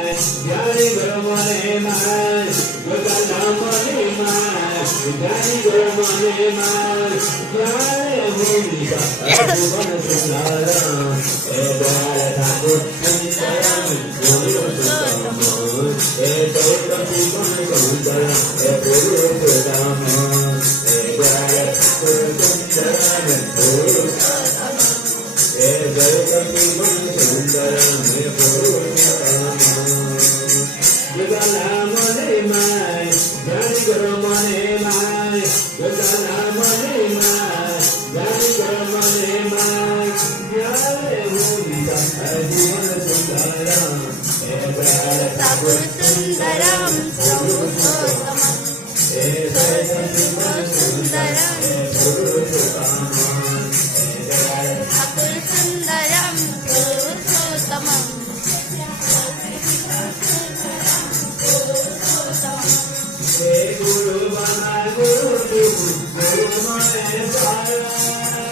ज्ञानी गुरु मने माय गगन मने माय ज्ञानी गुरु मने माय ज्ञान भूमिका भुवन सुंदरम हे द्वार ठाकुर सुंदरम पुरुषोत्तम हे चैत्र भुवन सुंदरम हे पुरुषोत्तम हे द्वार ठाकुर सुंदरम पुरुषोत्तम हे चैत्र भुवन सुंदरम हे पुरुषोत्तम गगन मने माय ज्ञानी गुरु मने माय गगन मने माय ज्ञानी गुरु मने माय ज्ञान भूमिका भुवन सुंदरम हे द्वार ठाकुर सुंदरम पुरुषोत्तम हे चैत्र भुवन सुंदरम हे पुरुषोत्तम हे द्वार ठाकुर सुंदरम पुरुषोत्तम हे गुरु बना गुरु गुरु मने पाया